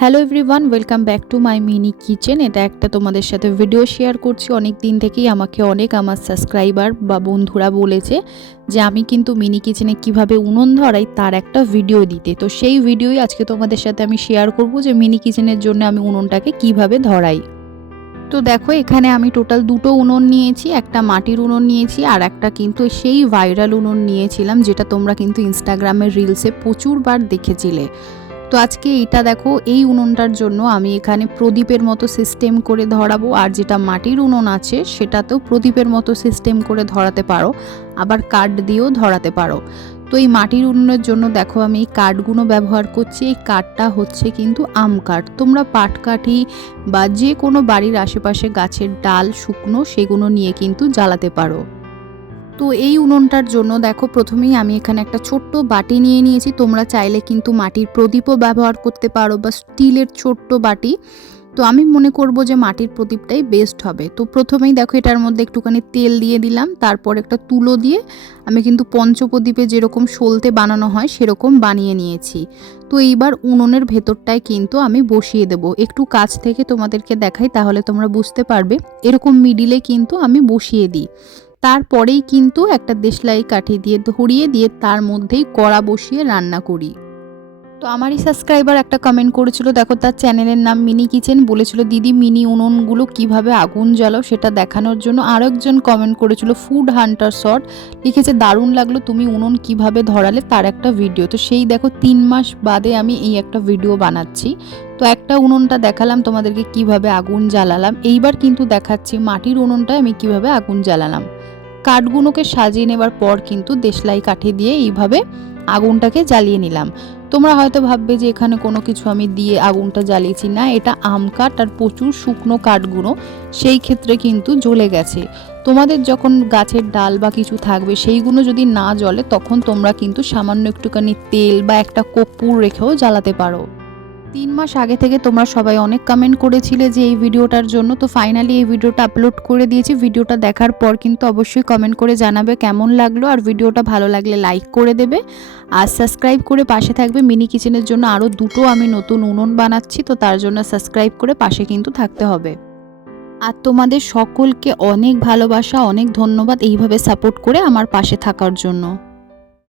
Hello everyone, welcome back to my mini kitchen. এটা একটা তোমাদের সাথে ভিডিও শেয়ার করছি। অনেক দিন থেকেই আমাকে অনেক আমার সাবস্ক্রাইবার বা বন্ধুরা বলেছে যে আমি কিন্তু মিনি কিচেনে কীভাবে উনুন ধরাই তার একটা ভিডিও দিতে। তো সেই ভিডিওই আজকে তোমাদের সাথে আমি শেয়ার করব যে মিনি কিচেনের জন্য আমি উনুনটাকে কীভাবে ধরাই। তো দেখো, এখানে আমি টোটাল দুটো উনুন নিয়েছি, একটা মাটির উনুন নিয়েছি আর একটা কিন্তু সেই ভাইরাল উনুন নিয়েছিলাম, যেটা তোমরা কিন্তু ইনস্টাগ্রামের রিলসে প্রচুরবার দেখেছিলে। তো আজকে এটা দেখো, এই উনুনটার জন্য আমি এখানে প্রদীপের মতো সিস্টেম করে ধরাবো। আর যেটা মাটির উনুন আছে, সেটাতেও প্রদীপের মতো সিস্টেম করে ধরাতে পারো। আবার কাঠ দিয়েও ধরাতে পারো। তো এই মাটির উনুনের জন্য দেখো আমি এই কাঠগুলো ব্যবহার করছি। এই কাঠটা হচ্ছে কিন্তু আম কাঠ। তোমরা পাট কাঠি বা যে কোনো বাড়ির আশেপাশে গাছের ডাল, শুকনো, সেগুলো নিয়ে কিন্তু জ্বালাতে পারো। তো এই উনুনটার জন্য দেখো প্রথমেই আমি এখানে একটা ছোট্ট বাটি নিয়ে নিয়েছি। তোমরা চাইলে কিন্তু মাটির প্রদীপও ব্যবহার করতে পারো বা স্টিলের ছোট্ট বাটি। তো আমি মনে করব যে মাটির প্রদীপটাই বেস্ট হবে। তো প্রথমেই দেখো এটার মধ্যে একটুখানি তেল দিয়ে দিলাম, তারপর একটা তুলো দিয়ে আমি কিন্তু পঞ্চপ্রদীপে যেরকম সলতে বানানো হয় সেরকম বানিয়ে নিয়েছি। তো এইবার উনুনের ভেতরটায় কিন্তু আমি বসিয়ে দেব। একটু কাছ থেকে তোমাদেরকে দেখাই তাহলে তোমরা বুঝতে পারবে। এরকম মিডিলে কিন্তু আমি বসিয়ে দিই। তারপরেই কিন্তু একটা দেশলাই কাঠি দিয়ে ধরিয়ে দিয়ে তার মধ্যেই কড়া বসিয়ে রান্না করি। তো আমারই সাবস্ক্রাইবার একটা কমেন্ট করেছিল, দেখো তার চ্যানেলের নাম মিনি কিচেন বলেছিল, দিদি মিনি উনুনগুলো কীভাবে আগুন জ্বালাও সেটা দেখানোর জন্য। আরও একজন কমেন্ট করেছিল ফুড হান্টার শট লিখেছে, দারুণ লাগল তুমি উনুন কীভাবে ধরালে তার একটা ভিডিও তো সেই দেখো, তিন মাস বাদে আমি এই একটা ভিডিও বানাচ্ছি। তো একটা উনুনটা দেখালাম, তোমাদেরকে কীভাবে আগুন জ্বালালাম। এইবার কিন্তু দেখাচ্ছি মাটির উনুনটা আমি কীভাবে আগুন জ্বালালাম। কাঠগুলোকে সাজিয়ে নেবার পর কিন্তু দেশলাই কাঠি দিয়ে এইভাবে আগুনটাকে জ্বালিয়ে নিলাম। তোমরা হয়তো ভাববে যে এখানে কোনো কিছু আমি দিয়ে আগুনটা জ্বালিয়েছি না, এটা আম কাঠ আর প্রচুর শুকনো কাঠগুলো, সেই ক্ষেত্রে কিন্তু জ্বলে গেছে। তোমাদের যখন গাছের ডাল বা কিছু থাকবে, সেইগুলো যদি না জ্বলে, তখন তোমরা কিন্তু সামান্য একটুখানি তেল বা একটা কর্পূর রেখেও জ্বালাতে পারো। তিন মাস আগে থেকে তোমরা সবাই অনেক কমেন্ট করেছিলে যে এই ভিডিওটার জন্য, তো ফাইনালি এই ভিডিওটা আপলোড করে দিয়েছি। ভিডিওটা দেখার পর কিন্তু অবশ্যই কমেন্ট করে জানাবে কেমন লাগল, আর ভিডিওটা ভালো লাগলে লাইক করে দেবে। আর সাবস্ক্রাইব করে পাশে থাকবে মিনি কিচেনের জন্য আরও দুটো আমি নতুন উনুন বানাচ্ছি, তো তার জন্য সাবস্ক্রাইব করে পাশে কিন্তু থাকতে হবে। আর তোমাদের সকলকে অনেক ভালোবাসা, অনেক ধন্যবাদ এইভাবে সাপোর্ট করে আমার পাশে থাকার জন্য।